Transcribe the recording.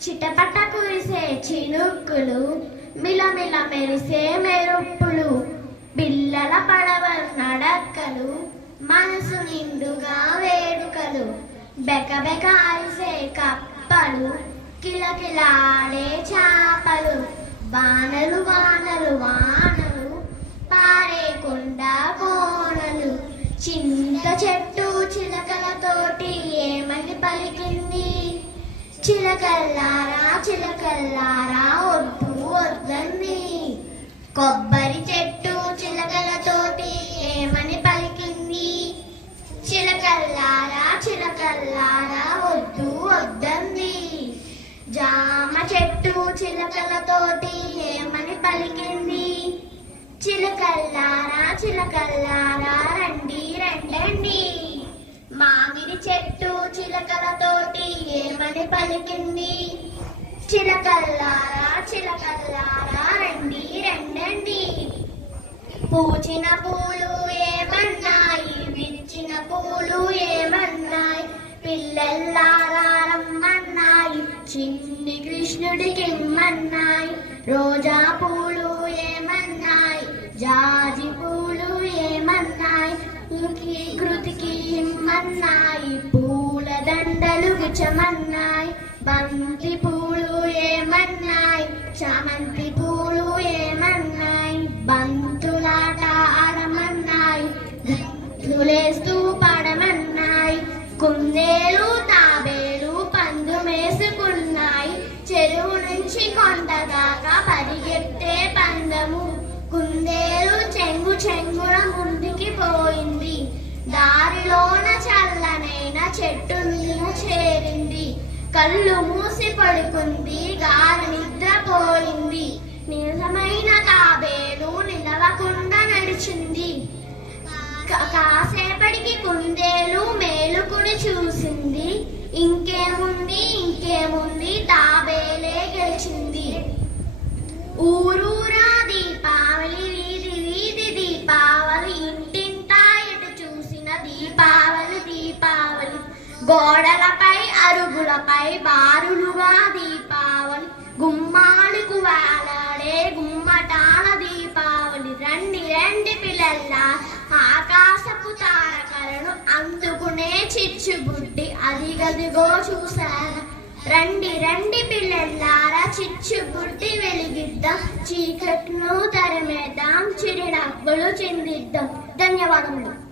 చిటపట కురిసే చినుక్కులు మిలమిల మెరిసే మెరుపులు పిల్లల పడవ నడక్కలు మనసు నిండుగా వేడుకలు బెకబెక అరిసే కప్పలు కిలకిలాడే చాపలు వానలు వానలు వానలు పారే కొండ కోనలు. చింత చెట్టు చిలకలతోటి ఏమని పలికింది? చిలకల్లారా చిలకల్లారా ఒడ్డు వద్దంది కొబ్బరి చెట్టు చిలకలతోటి ఏమని పలికింది? చిలకల్లారా చిలకల్లారా వద్దు వద్దంది జామ చెట్టు చిలకలతోటి ఏమని పలికింది? చిలకల్లారా చిలకల్లారా రండి రండండి. మామిడి చెట్టు అని పలికింది. చిలకల్లారా చిలకల్లారా రండి రండండి. పూచిన పూలు ఏమన్నాయి? విరిచిన పూలు ఏమన్నాయి? పిల్లల్లారా రమ్మన్నాయి. చిన్ని కృష్ణుడికి ఇమ్మన్నాయి. రోజా పూలు ఏమన్నాయి? జాజి పూలు ఏమన్నాయి? కృతికి ఇమ్మన్నాయి. దండలు బంతి పూలు ఏమన్నాయ్? చామంతి పూలు ఏమన్నాయ్? బంతులాట ఆడమన్నాయ్. దులేస్తూ పాడమన్నాయి. కుందేలు తాబేలు పందు మేసుకున్నాయి చెరువు నుంచి కొండ దాకా పరిగెత్తే పందము. కుందేలు చెంగు చెంగున ముందుకి పోయింది. దారిలోన చల్లనైన చెట్టు కళ్ళు మూసి పడుకుంది గాలి నిద్రపోయింది. నిజమైన కాబే అరుగులపై బారులుగా దీపావళి. గుమ్మాలకు వేలాడే గుమ్మటాల దీపావళి. రండి రండి పిల్లల్లా. ఆకాశపు తారకలను అందుకునే చిచ్చుబుడ్డి అదిగదిగో చూసారా రండి రండి పిల్లల్లారా. చిచ్చుబుడ్డి వెలిగిద్దాం. చీకట్ను తరిమేద్దాం. చిరునవ్వులు చిందిద్దాం. ధన్యవాదములు.